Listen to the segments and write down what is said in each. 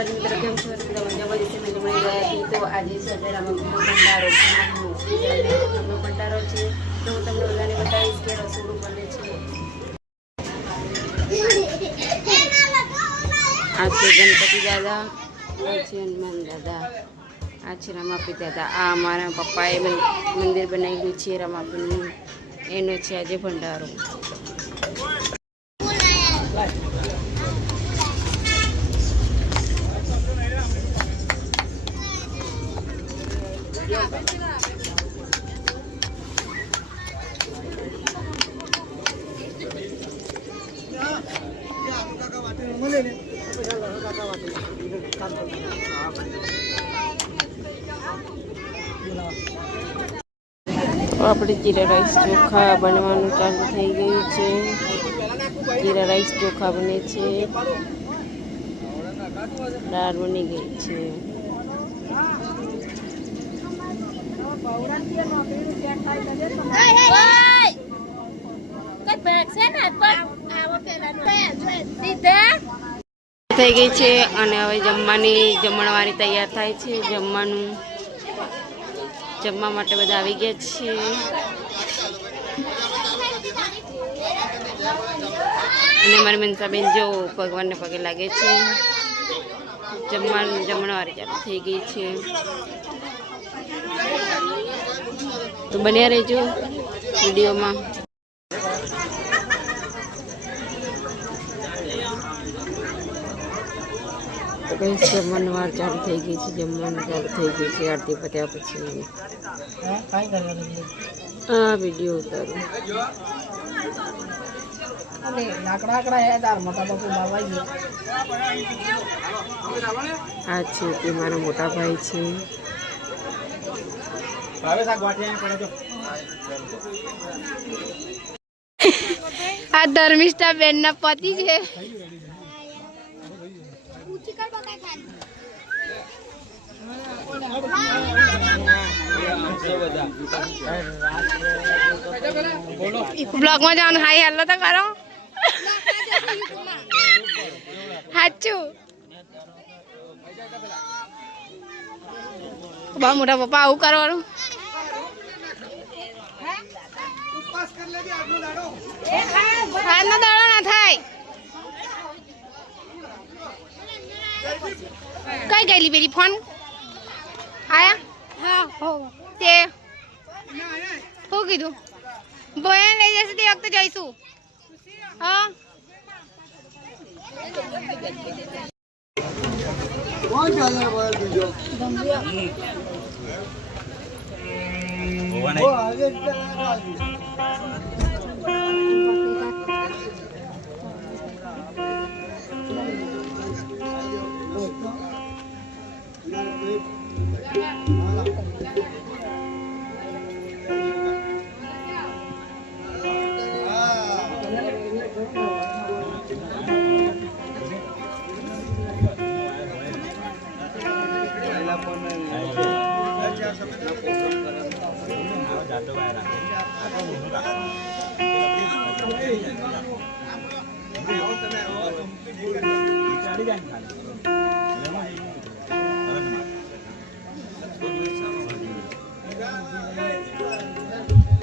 માતાજી મિત્રો કેમ છો? જબરજસ્તી મેં જમણી ગયા હતી તો આજે સજેરામાં ભંડારો ભંડારો છે તો હું તમને બધાને બતાવીશ કે રસોડું બને છે. આ છે ગણપતિ દાદા, આ છે હનુમાન દાદા, આ છે રમાપી દાદા. આ અમારા પપ્પાએ મંદિર બનાવેલું છે રમાપીનું, એનો છે આજે ભંડારો. આપણે જીરા રાઈસ ચોખા બનવાનું ચાલુ થઈ ગયું છે. જીરા રાઈસ ચોખા બને છે, દાળ બની ગઈ છે. થઈ ગઈ છે અને હવે જમણવાની તૈયાર થાય છે. જમવા માટે બધા આવી ગયા છે. અને મારી મનસાબેન જો ભગવાનને પગે લાગે છે. જમણવારી ચાલુ થઈ ગઈ છે. તો બન્યા રહેજો વિડીયોમાં. જમવાની વાર ચાલુ થઈ ગઈ છે. જમવાનું ચાલુ થઈ ગયું છે. આરતી પત્યા પછી આ વિડીયો ઉતારું. આ છે તે મારા મોટા ભાઈ છે. આ ધર્મિષ્ઠા બેન ના પતિ છે. બ્લોગ માં જવાનું. હાય હેલો તો કરો. સાચું બા મોટા પપ્પા આવું કરવાનું. આજનો દાડો ના થાય. કઈ ગયેલી પેલી ફોન આયા તે શું કીધું? ભોયન લઈ જશે તે વખતે જઈશું. હા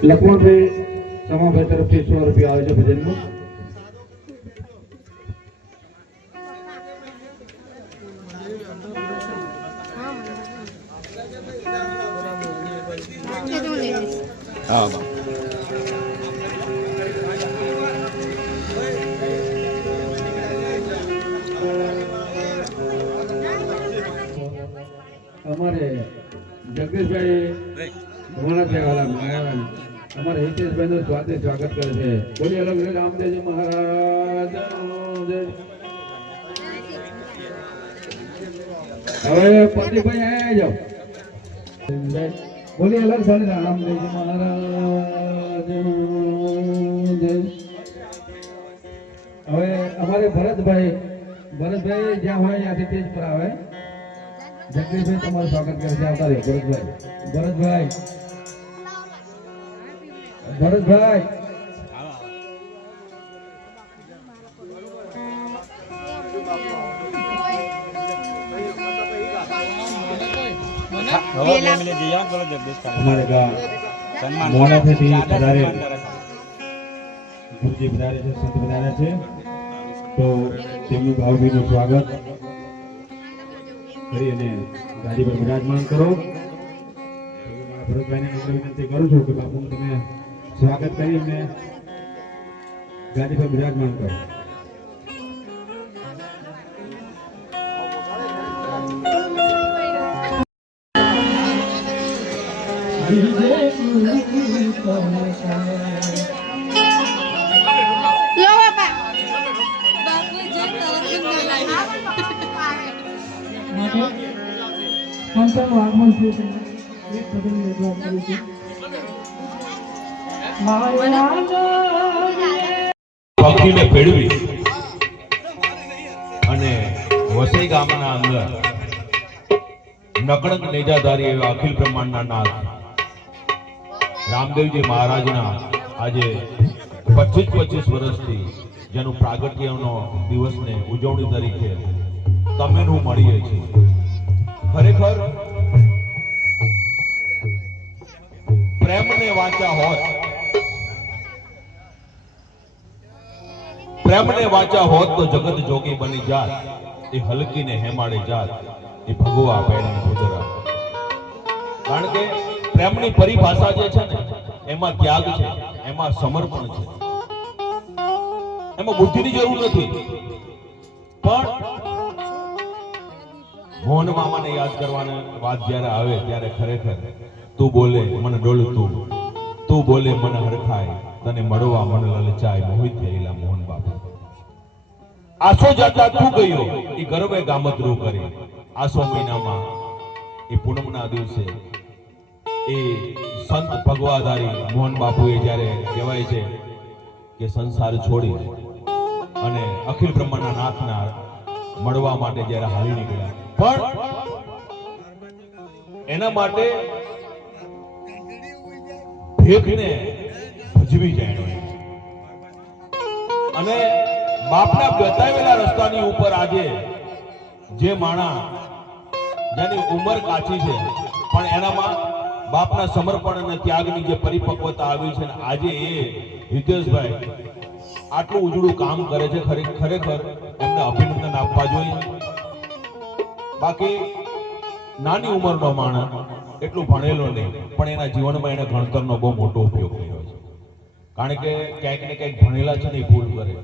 લખમણભાઈ સમાભાઈ તરફથી 100 રૂપિયા આવે છે ભજનમાં. હા અમારે જગદીશભાઈ અમારે હિતેશભાઈ નું સ્વાગત કરે છે. બોલી અલગ રામદેવજી મહારાજ. હવે પતિભાઈ આયા જાઓ. બોલી અલગ રામદેવજી મહારાજ. હવે અમારે ભરતભાઈ જ્યાં હોય ત્યાંથી તેજ પર આવે. જગદીશભાઈ તમારું સ્વાગત કરે છે. આવતા રહ્યો ભરતભાઈ. हमारे गांव मोड़ा से भी पधारे गुरुजी पधारे છે સંત પધાર્યા છે તો તેમનું ભાવભીનું સ્વાગત કરી અને ગાદી પર બિરાજમાન કરો મારા ભરતભાઈને નમ્ર વિનંતી કરું છું કે બાપુનું તમે સ્વાગત કરી અને ગાદી પર બિરાજમાન કરો લો બાપા સંતનું આગમન થયું છે એક પદની રજૂઆત કરી છે પક્ષીને ભેળવી અને વસઈ ગામના અંદર નકળંક નેજાધારી એવા અખિલ બ્રહ્માંડના નાથ રામદેવજી મહારાજના આજે 25 વર્ષથી જેનું પ્રાગટ્યનો દિવસને ઉજવણી તરીકે તમે હું મળીએ છીએ ખરેખર પ્રેમને વાંચા હોત તો જગત જોગી બની જાત એ હલકીને હેમાડે જાત એ ભગવા પેડની ભુદરા કારણ કે પ્રેમની પરિભાષા જે છે ને એમાં ત્યાગ છે એમાં સમર્પણ છે એમાં બુદ્ધિની જરૂર નથી પણ મોહન મામાને યાદ કરવાની વાત જ્યારે આવે ત્યારે ખરેખર તું બોલે મને ડોલતું તું બોલે મને હરખાય તને મળવા મન લલચાય મોહિત થયેલા મોહન બાપુ આસો જાતા તું ગયો એ ગરવે ગામતરું કરી આસો મહિનામાં એ પૂનમના દિવસે એ સંત ભગવાધારી મોહન બાપુએ જ્યારે કહેવાય છે કે સંસાર છોડી અને અખિલ બ્રહ્માંડના નાથના મળવા માટે જ્યારે હાલી નીકળ્યા પણ એના માટે ભેખને ભજવી જાય અને બાપના બતાવેલા રસ્તાની ઉપર આજે જે માણા જેની ઉંમર કાચી છે પણ એનામાં બાપના સમર્પણ અને ત્યાગની જે પરિપક્વતા આવી છે આજે એ હિતેશભાઈ આટલું ઉજળું કામ કરે છે ખરેખર એમને અભિનંદન આપવા જોઈએ બાકી નાની ઉંમરનો માણસ એટલું ભણેલો નહીં પણ એના જીવનમાં એને ભણતરનો બહુ મોટો ઉપયોગ કર્યો છે કારણ કે ક્યાંક ને ક્યાંક ભણેલા છે ને એ ભૂલ કરે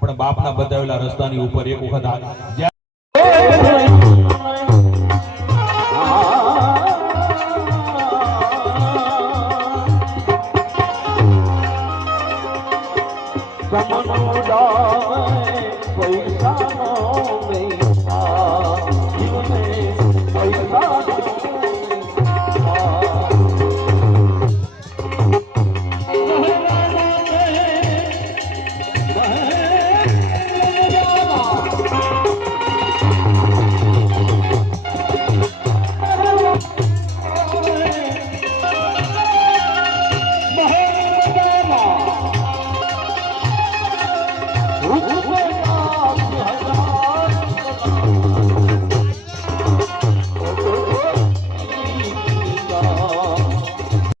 પણ બાપના બતાવેલા રસ્તાની ઉપર એક વખત